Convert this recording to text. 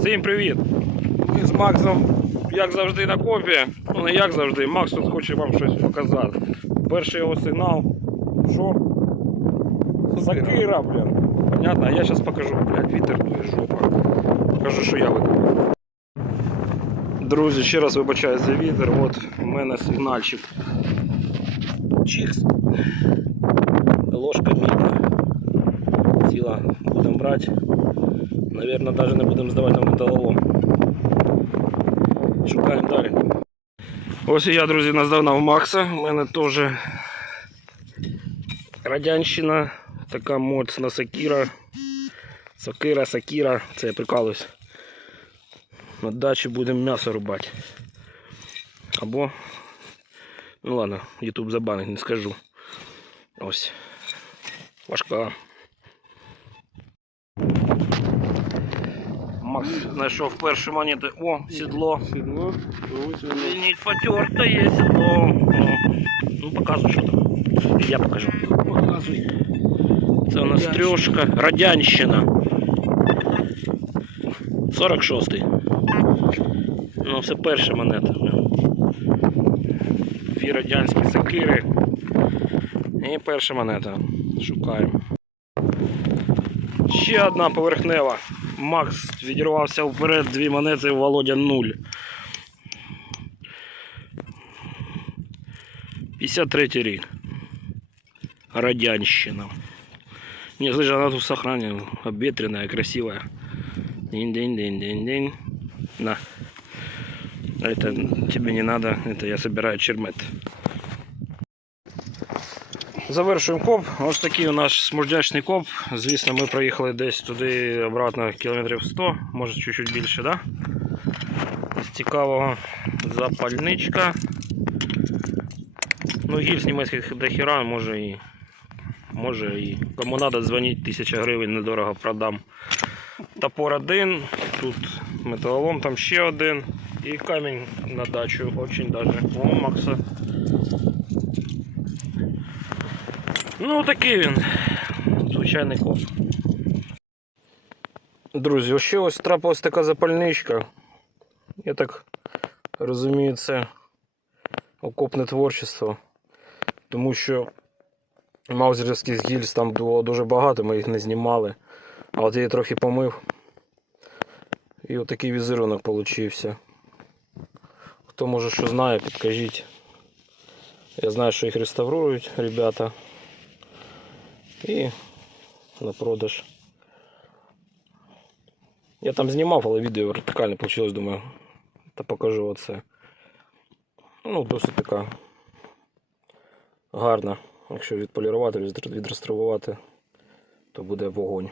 Всім привіт! Ми з Максом, як завжди, на копі. Ну не як завжди, Макс тут хоче вам щось показати. Перший його сигнал. Що? Сакира, блін. Понятно, а я зараз покажу, блядь, вітер дує жопа. Покажу, що я виконав. Друзі, ще раз вибачаю за вітер. От у мене сигнальчик. Чікс. Ложка мідна. Ціла будемо брати. Наверное, даже не будемо здавати на металолом. Шукаємо далі. Ось і я, друзі, наздогнав Макса. У мене теж радянщина, така моцна сакіра. Сокира, сакіра, це я прикалуюсь. На дачі будемо м'ясо рубати. Або. Ну ладно, YouTube забанить, не скажу. Ось. Важка. Макс знайшов перші монети. О, сідло. Сідло. Воно. Звільніть є сідло. Ну показуй, що там. Я покажу. Показуй. Це у нас трьошка. Радянщина. 46-й. Ну, це перша монета. Дві радянські сакири. І перша монета. Шукаємо. Ще одна поверхнева. Макс відірвався вперед, дві монети, Володя нуль. 53 рік. Радянщина. Не, слышь, она тут в сохране. Обветренная, красивая. День-день-день-день-день. На. Это тебе не надо. Это я собираю чермет. Завершуємо коп. Ось такий у наш смуждячний коп. Звісно, ми проїхали десь туди обратно кілометрів 100, може чуть-чуть більше, да? З цікавого запальничка. Ну, гільз німецьких до хіра, може і. Може і. Кому треба, дзвоніть, 1000 гривень недорого продам. Топор один, тут металолом там ще один. І камінь на дачу, очень даже. О, Макса. Ну, такий він. Звичайний коп. Друзі, ще ось трапилась така запальничка. Я так розумію, це окопне творчество. Тому що маузерівських гільз там було дуже багато, ми їх не знімали. А от я її трохи помив. І отакий візерунок получився. Хто може що знає, підкажіть. Я знаю, що їх реставрують ребята. І на продаж. Я там знімав, але відео вертикально вийшло, думаю. Та покажу оце. Ну, досить така гарна. Якщо відполірувати, відреставрувати, то буде вогонь.